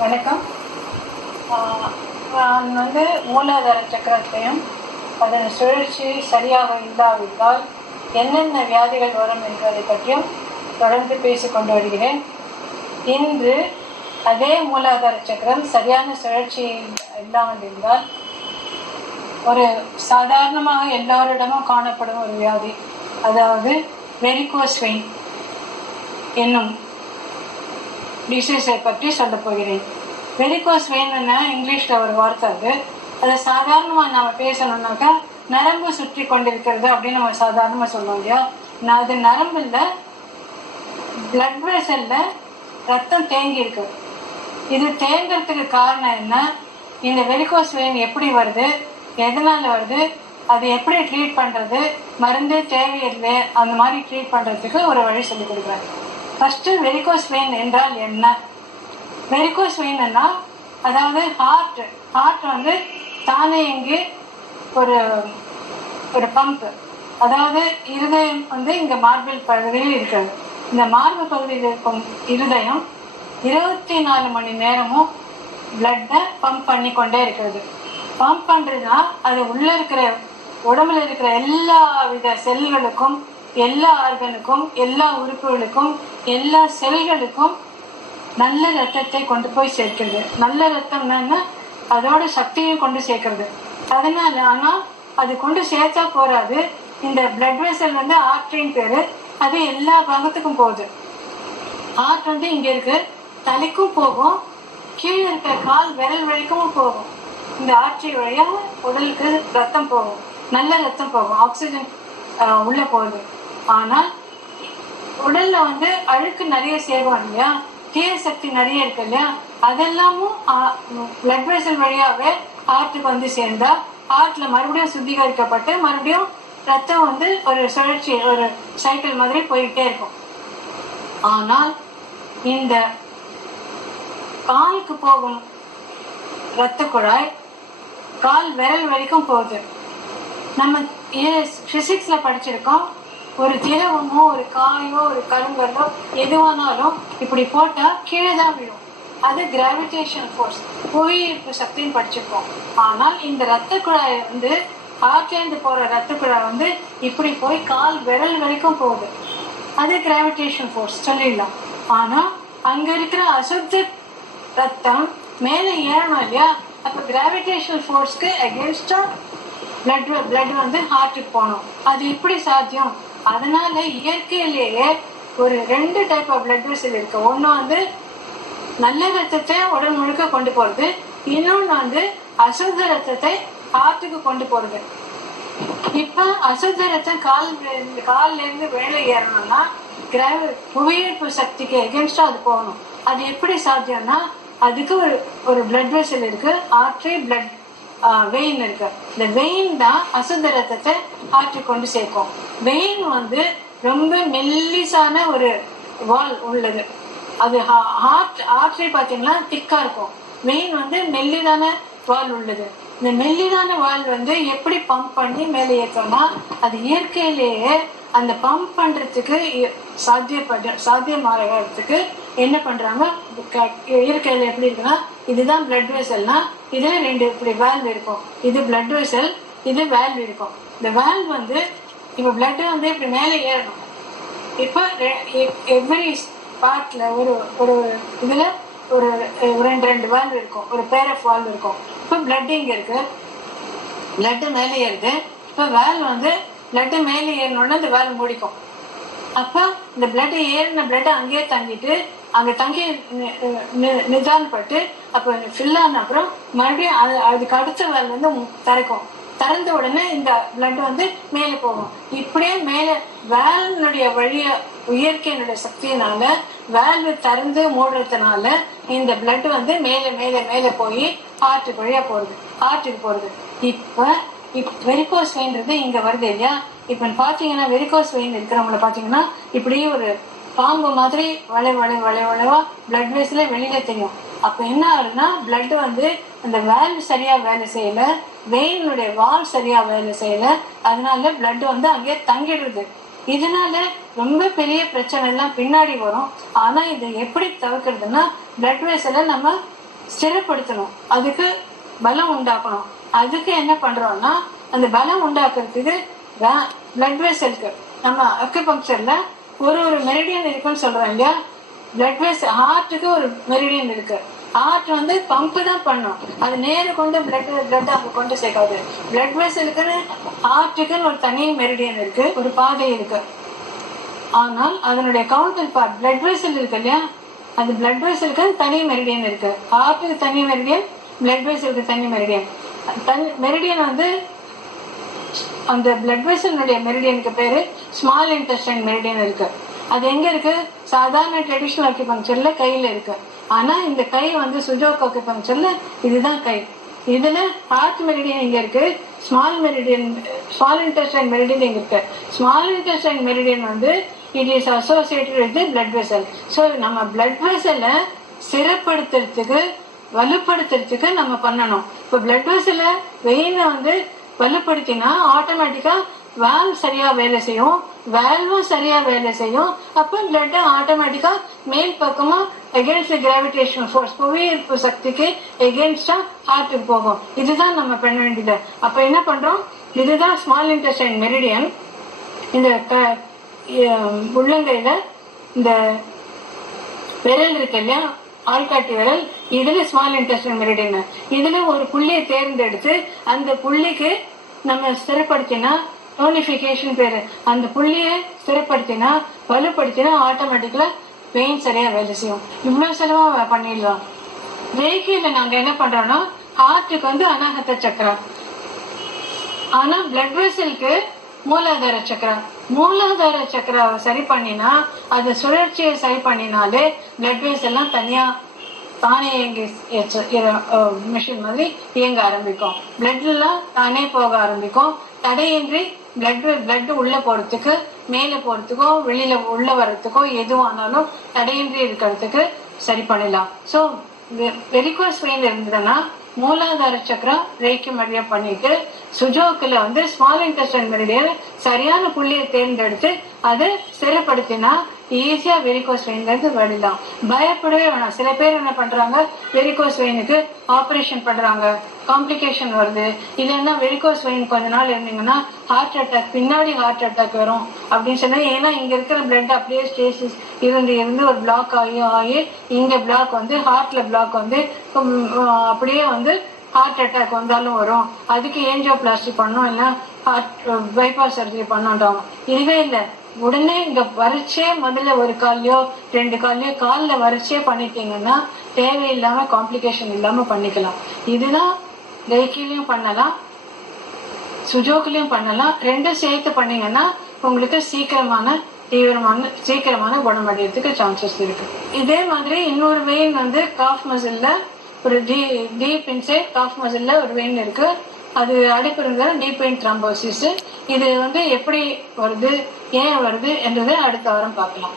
வணக்கம். நான் மூலாதார சக்கரத்தையும் அதன் சுழற்சி சரியாக இல்லாவிட்டால் என்னென்ன வியாதிகள் வரும் என்பதை பற்றியும் தொடர்ந்து பேசிக்கொண்டு வருகிறேன். இன்று அதே மூலாதார சக்கரம் சரியான சுழற்சி இல்லாமல் இருந்தால் ஒரு சாதாரணமாக எல்லோரிடமும் காணப்படும் ஒரு வியாதி, அதாவது வெரிகோஸ் வெயின் என்னும் டிசீஸை பற்றி சொல்ல போகிறேன். வெரிகோஸ் வெயின்னா இங்கிலீஷில் ஒரு வார்த்தை. அதை சாதாரணமாக நம்ம பேசணுன்னாக்கா நரம்பு சுற்றி கொண்டிருக்கிறது அப்படின்னு நம்ம சாதாரணமாக சொல்லுவோம் இல்லையா. அது நரம்பு இல்லை, பிளட் வெசலில் ரத்தம் தேங்கி இருக்கு. இது தேங்கிறதுக்கு காரணம் என்ன, இந்த வெரிகோஸ் வெயின் எப்படி வருது, எதனால வருது, அது எப்படி ட்ரீட் பண்ணுறது, மருந்தே தேவையில்லை, அந்த மாதிரி ட்ரீட் பண்ணுறதுக்கு ஒரு வழி சொல்லி கொடுக்குறேன். ஃபஸ்ட்டு வெரிகோஸ் வெயின் என்றால் என்ன? வெரிகோஸ் வெயின்னா அதாவது ஹார்ட் தானே இங்கே ஒரு ஒரு பம்ப், அதாவது இருதயம் இங்கே மார்பிள் பகுதியில் இருக்கிறது. இந்த மார்பு பகுதியில் இருக்கும் இருதயம் 24 மணி நேரமும் பிளட்டை பம்ப் பண்ணி கொண்டே இருக்கிறது. பம்ப் பண்ணுறதுனா அது உள்ளே இருக்கிற உடம்புல இருக்கிற எல்லா வித செல்களுக்கும், எல்லா ஆர்கனுக்கும், எல்லா உறுப்புகளுக்கும், எல்லா செல்களுக்கும் நல்ல ரத்தத்தை கொண்டு போய் சேர்க்கிறது. நல்ல ரத்தம்னா அதோட சக்தியும் கொண்டு சேர்க்கிறது. அதனால ஆனால் அது கொண்டு சேர்த்தா போறாது. இந்த பிளட் வெசல் ஆர்ட்ரின்னு பேரு, அது எல்லா பாகத்துக்கும் போகுது. ஹார்ட் இங்க இருக்கு, தலைக்கும் போகும், கீழே இருக்கிற கால் விரல் வரைக்கும் போகும். இந்த ஆர்ட்ரி வழியா உடலுக்கு ரத்தம் போகும், நல்ல ரத்தம் போகும், ஆக்சிஜன் உள்ள போகுது. ஆனால் உடல்ல அழுக்கு நிறைய சேரும் இல்லையா, தீய சக்தி நிறைய இருக்கு இல்லையா, அதெல்லாமும் பிளட் வெசல் வழியாவே ஹார்ட்டுக்கு சேர்ந்தா ஹார்ட்ல மறுபடியும் சுத்திகரிக்கப்பட்டு மறுபடியும் ரத்தம் ஒரு சுழற்சி, ஒரு சைக்கிள் மாதிரி போயிட்டே இருக்கும். ஆனால் இந்த காலுக்கு போகும் ரத்த குழாய் கால் விரல் வரைக்கும் போகுது. நம்ம பிசிக்ஸ்ல படிச்சிருக்கோம், ஒரு திரவமோ ஒரு காயோ ஒரு கருங்கல்லோ எதுவானாலும் இப்படி போட்டா கீழே தான் விழும். அது கிராவிடேஷன் ஃபோர்ஸ், புவியீர்ப்பு சக்தின்னு படிச்சிருக்கோம். ஆனால் இந்த ரத்த குழாய் ஹார்ட்லேருந்து போற ரத்த குழாய் இப்படி போய் கால் விரல் வரைக்கும் போகுது. அது கிராவிடேஷன் ஃபோர்ஸ் சொல்லிடலாம். ஆனா அங்க இருக்கிற அசுத்த ரத்தம் மேலே ஏறணும் இல்லையா, அப்ப கிராவிடேஷன் ஃபோர்ஸ்க்கு அகேன்ஸ்டா பிளட் ஹார்ட்டுக்கு போகணும். அது எப்படி சாத்தியம்? அதனால இயற்கையிலேயே ஒரு 2 டைப் ஆஃப் பிளட் வெசல் இருக்கு. ஒன்று நல்ல ரத்தத்தை உடல் முழுக்க கொண்டு போறது, இன்னொன்று அசுத்த ரத்தத்தை ஹார்ட்டுக்கு கொண்டு போறது. இப்ப அசுத்த ரத்தம் கால்ல இருந்து மேலே ஏறணும்னா புவியீர்ப்பு சக்திக்கு எகென்ஸ்டா அது போகணும். அது எப்படி சாத்தியம்னா அதுக்கு ஒரு பிளட் வெசல் இருக்கு, ஆர்ட்ரி பிளட் வெயின் இருக்கு. இந்த வெயின் தான் அசுத்த ரத்தத்தை ஹார்ட்டுக்கு கொண்டு சேர்க்கும். வெயின் ரொம்ப மெல்லிசான ஒரு வால் உள்ளது. அது ஆர்ட்ரி பார்த்தீங்கன்னா திக்கா இருக்கும், வெயின் மெல்லிதான வால் உள்ளது. இந்த மெல்லிதான வால் எப்படி பம்ப் பண்ணி மேலே ஏற்றோம்னா அது இயற்கையிலேயே அந்த பம்ப் பண்றதுக்கு சாத்தியமாகிறதுக்கு என்ன பண்றாங்க, இயற்கையில எப்படி இருக்குன்னா இதுதான் பிளட் வெசல்னா இதுல 2 இப்படி வேல்வ் இருக்கும். இது பிளட் வெசல், இது வேல்வ் இருக்கும். இந்த வேல்வ் இப்ப பிளட் இப்படி மேலே ஏறணும். இப்ப எவ்ரி பார்ட்ல ஒரு இதுல ஒரு 2 வால்வ் இருக்கும், ஒரு பேர் ஆஃப் வால்வ் இருக்கும். இப்ப பிளட் இங்க இருக்கு, பிளட் மேலே ஏறுது. இப்ப வேல்வ் பிளட் மேலே ஏறணும்னா இந்த வேல்வ் மூடிக்கும். அப்ப இந்த பிளட் ஏறின பிளட் அங்கேயே தங்கிட்டு அங்க தங்கி நிதானப்பட்டு அப்ப ஃபில் ஆன அப்புறம் மறுபடியும் அதுக்கு அடுத்த வேல்வ் திறக்கும். திறந்த உடனே இந்த பிளட் மேலே போகும். இப்படியே மேலே வேல்வனுடைய வழிய இயற்கையினுடைய சக்தியினால வேல்வ் திறந்து மூடுறதுனால இந்த பிளட் மேலே மேலே மேலே போய் ஹார்ட்டுக்கு வழியா ஹார்ட்டுக்கு போறது. இப்ப வெரிகோஸ் வெயின்றது இங்க வருது இல்லையா. இப்ப பாத்தீங்கன்னா வெரிகோஸ் வெயின் இருக்கிறவங்கள பாத்தீங்கன்னா இப்படியே ஒரு பாம்பு மாதிரி வளைவா பிளட் வெசலே வெளியில தெரியும். அப்ப என்ன ஆகுதுன்னா பிளட் அந்த வேல்வ் சரியா வேலை செய்யல, வெயினுடைய வால் சரியா வேலை செய்யல, அதனால பிளட் அங்கேயே தங்கிடுது. இதனால ரொம்ப பெரிய பிரச்சனை எல்லாம் பின்னாடி வரும். ஆனா இதை எப்படி தவிர்க்கிறதுனா பிளட் வெசலை நம்ம ஸ்திரப்படுத்தணும், அதுக்கு பலம் உண்டாக்கணும். அதுக்கு என்ன பண்றோம்னா, அந்த பலம் உண்டாக்குறதுக்கு பிளட் வெசலுக்கு நம்ம அக்குபங்க்சர்ல ஒரு மெரிடியன் இருக்குன்னு சொல்றோம் இல்லையா. பிளட் வெசல் ஹார்ட்டுக்கு ஒரு மெரிடியன் இருக்கு. ஹார்ட் வந்து பம்ப் தான் பண்ணும், அது நேரு கொண்டு பிளட் அங்க கொண்டு சேர்க்காது. பிளட் வெசலுக்குன்னு ஹார்ட்டுக்குன்னு ஒரு தனி மெரிடியன் இருக்கு, ஒரு பாதை இருக்கு. ஆனால் அதனுடைய கவுண்டர் பார்ட் பிளட் வெசல் இருக்கு இல்லையா, அது பிளட் வெசலுக்கு தனி மெரிடியன் இருக்கு. ஹார்ட்டுக்கு தனி மெரிடியன், பிளட் வெசலுக்கு தனி மெரிடியன். மெரிடியன் வந்து அந்த பிளட் வெசலுடைய மெரிடியனுக்கு பேரு ஸ்மால் இன்டெஸ்டைன் மெரிடியன் இருக்கு. அது எங்க இருக்கு? சாதாரண ட்ரெடிஷனல் அக்குபங்க்சர்ல கையில இருக்கு. ஆனா இந்த கை வந்து சுஜோக் அக்குபங்க்சர்ல இதுதான் கை. இதுல ஹார்ட் மெரிடியன் இங்க இருக்கு, ஸ்மால் இன்டெஸ்டைன் மெரிடியன் இங்க இருக்கு. ஸ்மால் இன்டெஸ்டைன் மெரிடியன் வந்து it is associated with blood vessel. So நம்ம பிளட் வெசலை ஸ்திரப்படுத்துறதுக்கு வலுப்படுத்துறதுக்கு நம்ம பண்ணணும். இப்போ பிளட் வெசலை வெயினை வந்து வலுப்படுத்தினா ஆட்டோமேட்டிக்கா வால்வ் சரியா வேலை செய்யும், வால்வும் சரியா வேலை செய்யும். அப்போ பிளட் ஆட்டோமேட்டிக்கா மேல் பக்கமா எகென்ஸ்ட் கிராவிடேஷனல் ஃபோர்ஸ், புவியீர்ப்பு சக்திக்கு எகென்ஸ்டா ஹார்ட்டுக்கு போகும். இதுதான் நம்ம பண்ண வேண்டியது. அப்ப என்ன பண்றோம், இதுதான் ஸ்மால் இன்டெஸ்டைன் மெரிடியன். இந்த உள்ளங்கையில இந்த விரல் இருக்கு இல்லையா, ஆள்காட்டி விரல், இதுல ஸ்மால் இன்டெஸ்டைன் மெரிடியன். இதுல ஒரு புள்ளியை தேர்ந்தெடுத்து அந்த புள்ளிக்கு நம்ம ஸ்திரப்படுத்தினா டோனிஃபிகேஷன் பேரு. அந்த புள்ளியை ஸ்திரப்படுத்தினா வலுப்படுத்தினா ஆட்டோமேட்டிக்கலா வெயின் சரியா வேலை செய்யும். இவ்வளவு செலவா பண்ணிடலாம். ரேக்கியில நாங்க என்ன பண்றோம்னா, ஹார்ட்டுக்கு வந்து அனாகத்த சக்கரம், ஆனா பிளட் வெசலுக்கு மூலாதார சக்கரம். மூலாதார சக்கராவை சரி பண்ணினா, அது சுழற்சியை சரி பண்ணினாலே பிளட் வெசல் எல்லாம் தனியா தானே மிஷின் மாதிரி இயங்க ஆரம்பிக்கும். பிளட் எல்லாம் தானே போக ஆரம்பிக்கும். தடையின்றி பிளட் உள்ள போறதுக்கு, மேல போறதுக்கோ வெளியில உள்ள வர்றதுக்கோ எதுவானாலும் தடையின்றி இருக்கிறதுக்கு சரி பண்ணலாம். ஸோ வெரிகோஸ் வெயின் இருந்ததுன்னா மூலாதார சக்கரம் ரேக்கி மரியா பண்ணிட்டு, சுஜோக்குல வந்து ஸ்மால் இன்டெஸ்டைன் மெரிடியன் சரியான புள்ளியை தேர்ந்தெடுத்து அதை ஸ்திரப்படுத்தினா ஈஸியா வெரிகோஸ் வெயின்ல இருந்து வரலாம். பயப்படவே வேணாம். சில பேர் என்ன பண்றாங்க, வெரிகோஸ் வெயினுக்கு ஆப்ரேஷன் பண்றாங்க, காம்ப்ளிகேஷன் வருது. இல்லைன்னா வெரிகோஸ் வெயின் கொஞ்ச நாள் இருந்தீங்கன்னா ஹார்ட் அட்டாக், பின்னாடி ஹார்ட் அட்டாக் வரும் அப்படின்னு சொன்னா, ஏன்னா இங்க இருக்கிற பிளட் அப்படியே ஸ்டேசிஸ் இருந்து ஒரு பிளாக் ஆகி இங்க பிளாக் வந்து ஹார்ட்ல பிளாக் வந்து அப்படியே வந்து ஹார்ட் அட்டாக் வந்தாலும் வரும். அதுக்கு ஏஞ்சியோபிளாஸ்டி பண்ணோம், இல்லை ஹார்ட் பைபாஸ் சர்ஜரி பண்ணோம். இதுவே இல்லை, உடனே இங்க வறட்சியே முதல்ல ஒரு காலையோ 2 காலையோ காலில் வறட்சியே பண்ணிட்டீங்கன்னா தேவையில்லாம காம்ப்ளிகேஷன் இல்லாம பண்ணிக்கலாம். இதுதான் ரேக்கிலையும் பண்ணலாம், சுஜோக்லையும் பண்ணலாம். 2 சேர்த்து பண்ணீங்கன்னா உங்களுக்கு சீக்கிரமான குணமடைறதுக்கு சான்சஸ் இருக்கு. இதே மாதிரி இன்னொரு வெயின் வந்து காஃப் மசில்ல ஒரு டீப் இன்சைட் காஃப் மசில்ல ஒரு வெயின் இருக்கு. அது அடிப்படைங்கிற டீப் வெயின் த்ரோம்போசிஸ். இது வந்து எப்படி வருது, ஏன் வருது என்றதை அடுத்த வாரம் பார்க்கலாம்.